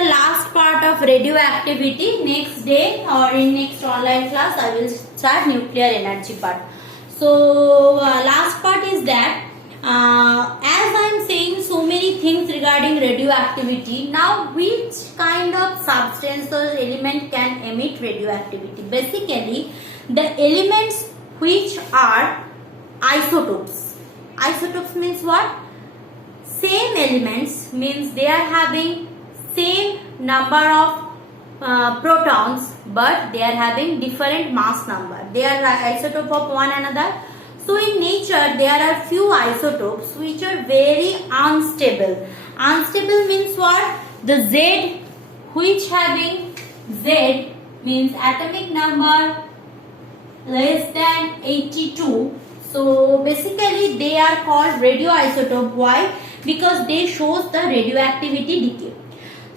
the last part of radioactivity. Next day or in next online class I will start nuclear energy part. So last part is that as I am saying so many things regarding radioactivity. Now which kind of substance or element can emit radioactivity? Basically the elements which are isotopes. Isotopes means what? Same elements, means they are having same number of protons but they are having different mass number. They are isotope of one another. So in nature there are few isotopes which are very unstable. Unstable means what? The Z, which having Z means atomic number less than 82. So basically they are called radioisotope. Why? Because they shows the radioactivity decay.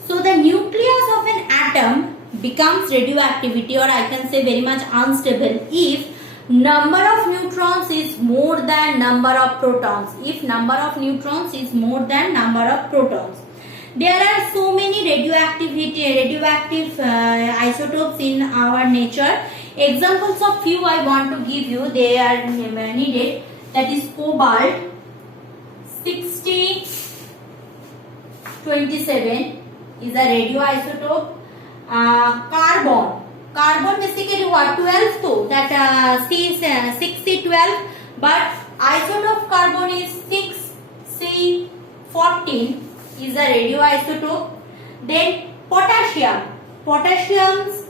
So the nucleus of an atom becomes radioactivity, or I can say very much unstable, if number of neutrons is more than number of protons. If number of neutrons is more than number of protons. There are so many radioactive isotopes in our nature. Examples of few I want to give you. They are needed. That is cobalt 6027 is a radioisotope. Carbon basically what? 12 too. That C12, but isotope carbon is 6C14 is a radioisotope. Then potassium's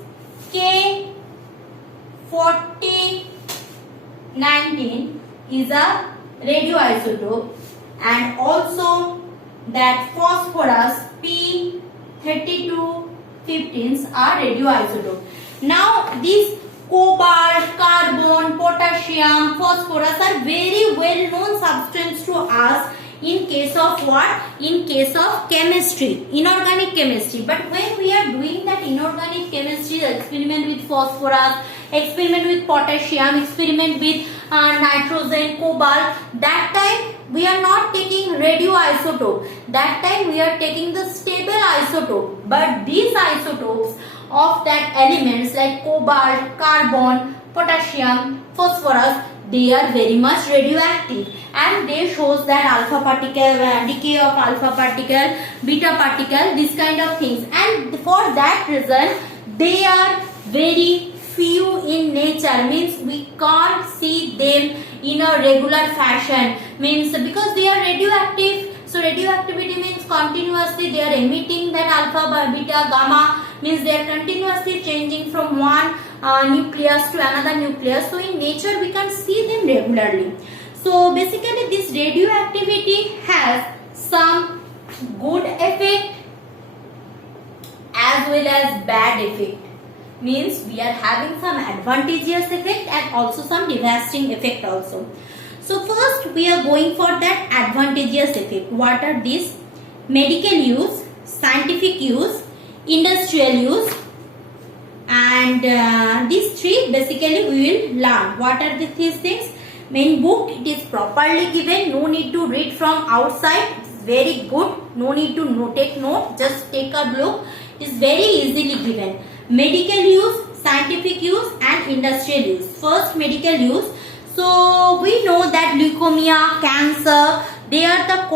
K4019 is a radioisotope, and also that phosphorus P3215s are radioisotope. Now these cobalt, carbon, potassium, phosphorus are very well known substance to us in case of what? In case of chemistry, inorganic chemistry. But when we are doing that inorganic chemistry, experiment with phosphorus, experiment with potassium, experiment with nitrogen, cobalt, that time we are not taking radioisotope. That time we are taking the stable isotope. But these isotopes of that elements like cobalt, carbon, potassium, phosphorus, they are very much radioactive, and they shows that alpha particle, decay of alpha particle, beta particle, this kind of things. And for that reason they are very few in nature, means we can't see them in a regular fashion, means because they are radioactive. So radioactivity means continuously they are emitting that alpha, beta, gamma, means they are continuously changing from one nucleus to another nucleus. So in nature we can see them regularly. So basically this radioactivity has some good effect as well as bad effect. Means we are having some advantageous effect and also some devastating effect also. So first we are going for that advantageous effect. What are these? Medical use, scientific use, industrial use, and these three basically we will learn. What are these things? In book it is properly given, no need to read from outside. It's very good, no need to take note, just take a look. It is very easily given. Medical use, scientific use and industrial use. First, medical use. So we know that leukemia, cancer, they are the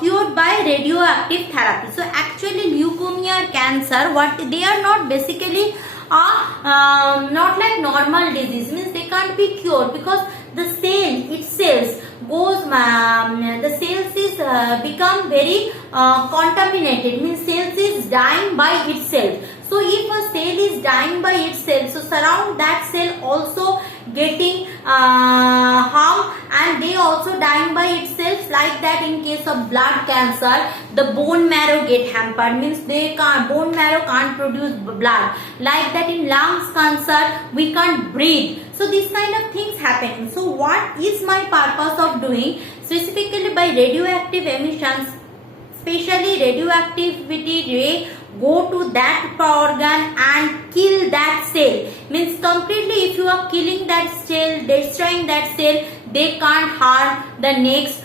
cured by radioactive therapy. So actually leukemia, cancer, what they are not basically not like normal disease, means they can't be cured because the cell itself goes, the cells is become very contaminated, means cells is dying by itself. So if a cell is dying by itself, so surround that cell also getting harm, and they also dying by itself. Like that in case of blood cancer, the bone marrow get hampered, means they can't, bone marrow can't produce blood. Like that in lungs cancer, we can't breathe. So these kind of things happen. So what is my purpose of doing? Specifically by radioactive emissions, especially radioactivity ray go to that organ and kill that cell. Means completely if you are killing that cell, destroying that cell, they can't harm the next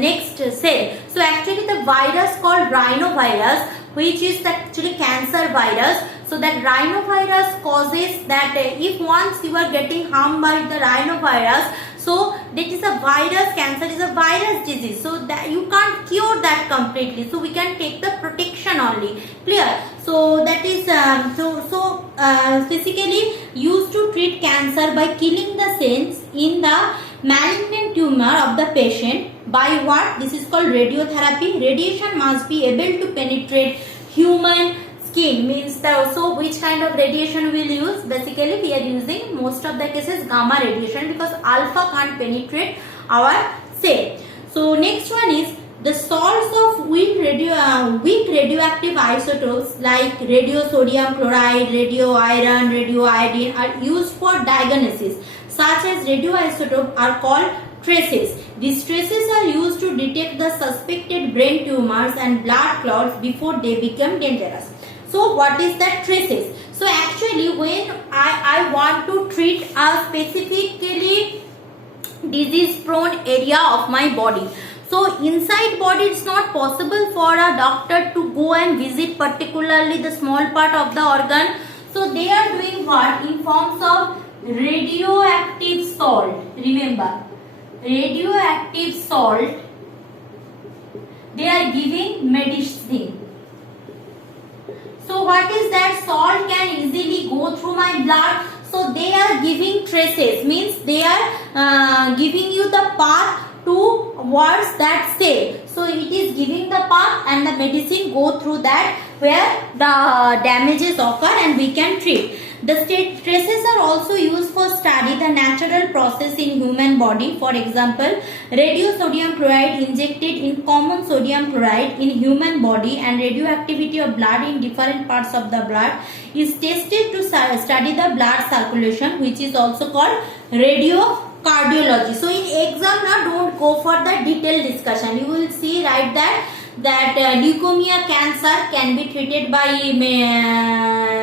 next cell. So actually the virus called rhinovirus, which is actually cancer virus. So that rhinovirus causes that if once you are getting harmed by the rhinovirus, so that is a virus, cancer is a virus disease, so that you can't cure that completely, so we can take the protection only. Clear? So that is basically used to treat cancer by killing the cells in the malignant tumor of the patient by what? This is called radiotherapy. Radiation must be able to penetrate human skin, means so which kind of radiation we will use? Basically we are using most of the cases gamma radiation, because alpha can't penetrate our cell. So next one is the salts of weak radioactive isotopes like radiosodium chloride, radio iron, radioiodine are used for diagnosis. Such as radioisotopes are called traces. These traces are used to detect the suspected brain tumors and blood clots before they become dangerous. So what is that traces? So actually when I want to treat a specifically disease prone area of my body, so inside body it's not possible for a doctor to go and visit particularly the small part of the organ. So they are doing what? In forms of radioactive salt. Remember, radioactive salt, they are giving medicine. So what is that? Salt can easily go through my blood, so they are giving traces, means they are giving you the path towards that cell. So it is giving the path and the medicine go through that where the damages occur and we can treat. The traces are also used for study the natural process in human body. For example, radiosodium chloride injected in common sodium chloride in human body and radioactivity of blood in different parts of the blood is tested to study the blood circulation, which is also called radiocardiology. So in exam now don't go for the detailed discussion. You will see right that leukemia cancer can be treated by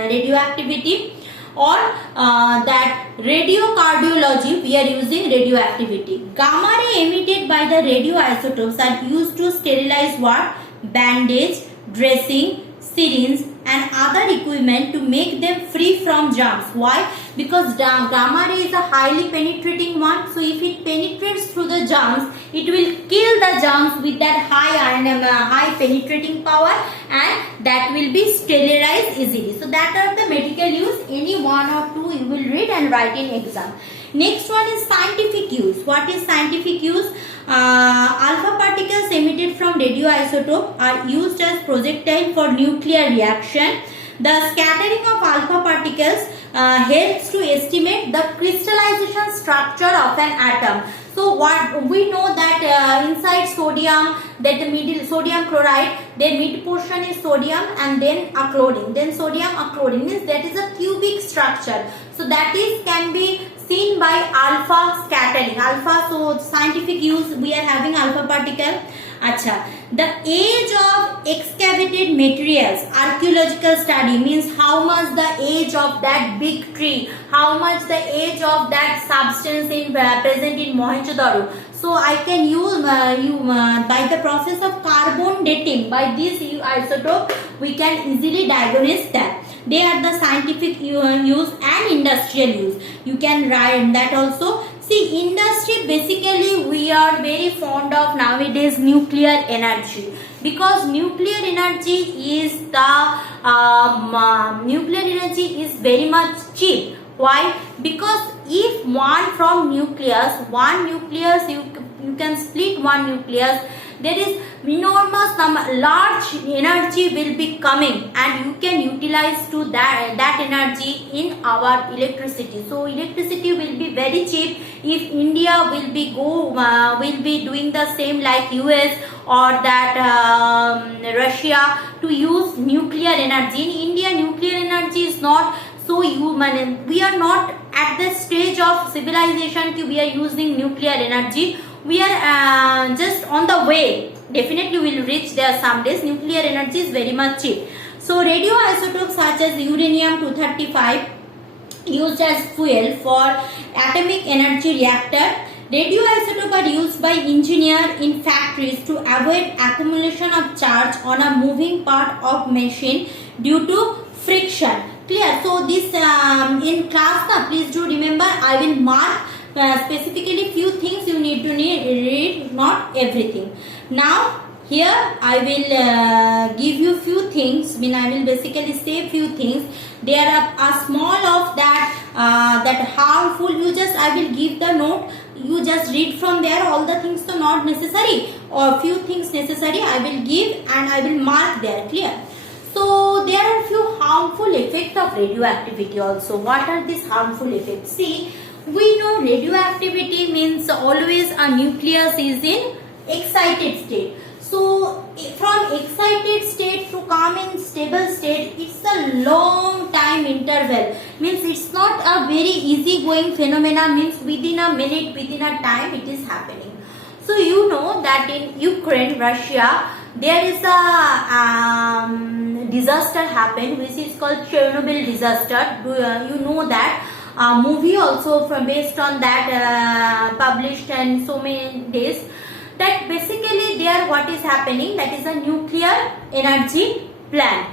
radioactivity, or that radiocardiology we are using radioactivity. Gamma ray emitted by the radioisotopes are used to sterilize what? Bandage, dressing, syringe and other equipment to make them free from germs. Why? Because gamma ray is a highly penetrating one, so if it penetrates through the germs, it will kill the germs with that high penetrating power, and that will be sterilized easily. So that are the medical use. Any one or two you will read and write in exam. Next one is scientific use. What is scientific use? Alpha particles emitted from radioisotope are used as projectile for nuclear reaction. The scattering of alpha particles helps to estimate the crystallization structure of an atom. So what we know that inside sodium, that the middle sodium chloride, their mid portion is sodium and then a chlorine, then sodium a chlorine, means that is a cubic structure. So that is can be seen by alpha scattering. Alpha, so scientific use we are having alpha particle. Acha, the age of excavated materials, archaeological study, means how much the age of that big tree, how much the age of that substance in present in Mohenjo-daro. So I can use by the process of carbon dating, by this isotope we can easily diagnose that. They are the scientific use and industrial use. You can write that also. See, industry basically we are very fond of nowadays nuclear energy, because nuclear energy is very much cheap. Why? Because if one nucleus you can split one nucleus, there is enormous large energy will be coming, and you can utilize to that energy in our electricity. So electricity will be very cheap if India will be doing the same like US or that Russia to use nuclear energy. In India, nuclear energy is not so human, and we are not at the stage of civilization we are using nuclear energy. We are just on the way. Definitely we will reach there some days. Nuclear energy is very much cheap. So radioisotopes such as uranium-235 used as fuel for atomic energy reactor Radioisotope are used by engineers in factories to avoid accumulation of charge on a moving part of machine due to friction. Clear? So this in class, please do remember, I will mark specifically few things you need to read, not everything. Now here I will give you few things. I will basically say few things. There are a small of that that harmful. I will give the note. You just read from there. All the things are not necessary, or few things necessary. I will give and I will mark there. Clear? So there are few harmful effects of radioactivity also. What are these harmful effects? See, we know radioactivity means always a nucleus is in excited state. So from excited state to come in stable state, it's a long time interval. Means it's not a very easy going phenomena. Means within a minute, within a time it is happening. So you know that in Ukraine, Russia, there is a disaster happened which is called Chernobyl disaster. You know that movie also from based on that published and so many days. That basically there what is happening, that is a nuclear energy plant.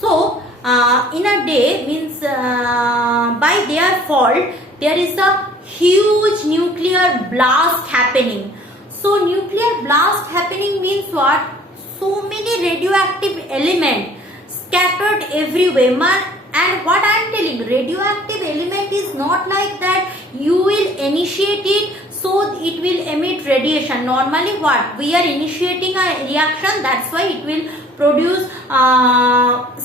So in a day, means by their fault there is a huge nuclear blast happening. So nuclear blast happening means what? So many radioactive elements scattered everywhere. And what I am telling, radioactive element is not like that you will initiate it so it will emit radiation. Normally what? We are initiating a reaction, that's why it will produce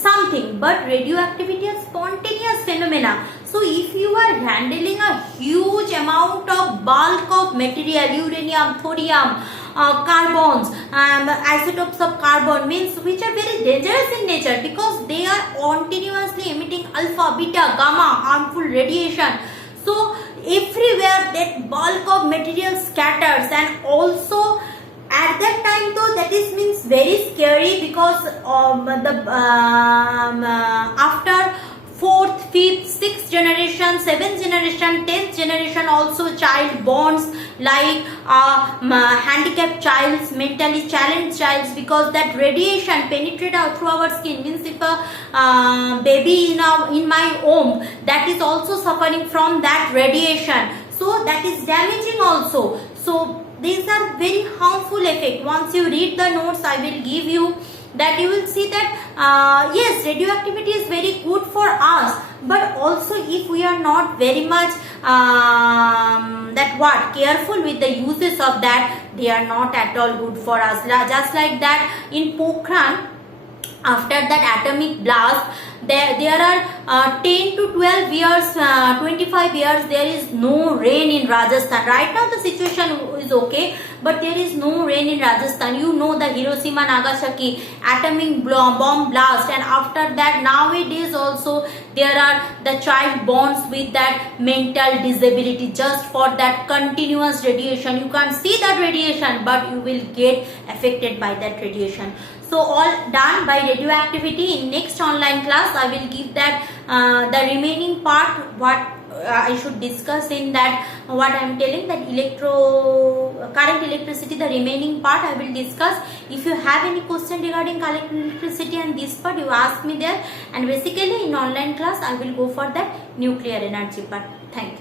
something. But radioactivity is spontaneous phenomena. So if you are handling a huge amount of bulk of material, uranium, thorium, carbons, isotopes of carbon, means which are very dangerous in nature because they are continuously emitting alpha, beta, gamma, harmful radiation. So everywhere that bulk of material scatters, and also at that time though that is means very scary because after 4th, 5th, 6th generation, 7th generation, 10th generation also child bonds like handicapped childs, mentally challenged childs, because that radiation penetrate out through our skin. Means if a baby in my home, that is also suffering from that radiation. So that is damaging also. So these are very harmful effects. Once you read the notes I will give you, that you will see that yes, radioactivity is very good for us, but also if we are not very much careful with the uses of that, they are not at all good for us. Just like that in Pokhran, after that atomic blast, there are 10 to 12 years, 25 years, there is no rain in Rajasthan. Right now the situation is okay, but there is no rain in Rajasthan. You know the Hiroshima Nagasaki atomic bomb blast, and after that nowadays also there are the child bonds with that mental disability just for that continuous radiation. You can't see that radiation, but you will get affected by that radiation. So all done by radioactivity. In next online class I will give that the remaining part, what I should discuss in that, what I am telling, that current electricity, the remaining part I will discuss. If you have any question regarding current electricity and this part, you ask me there, and basically in online class I will go for that nuclear energy part. Thank you.